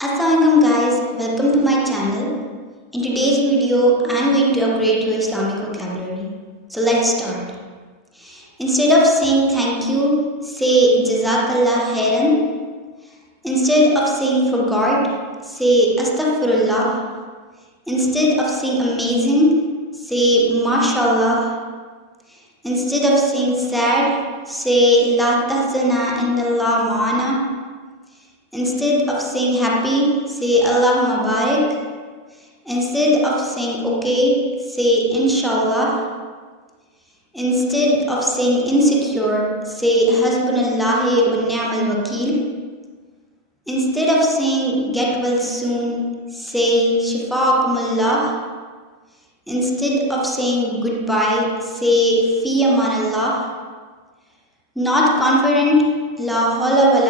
Assalamualaikum guys, welcome to my channel. In today's video, I'm going to upgrade your Islamic vocabulary. So let's start. Instead of saying thank you, say Jazakallah khairan. Instead of saying forgot, say Astaghfirullah. Instead of saying amazing, say Mashallah. Instead of saying sad, say La tahzana indallah ma'ana. Instead of saying happy, say Allahumma barik. Instead of saying okay, say Inshallah. Instead of saying insecure, say Hasbunallahi wa ni'mal wakil. Instead of saying get well soon, say Shifaakumullah. Instead of saying goodbye, say Fi amanallah. Not confident, La hawla wa la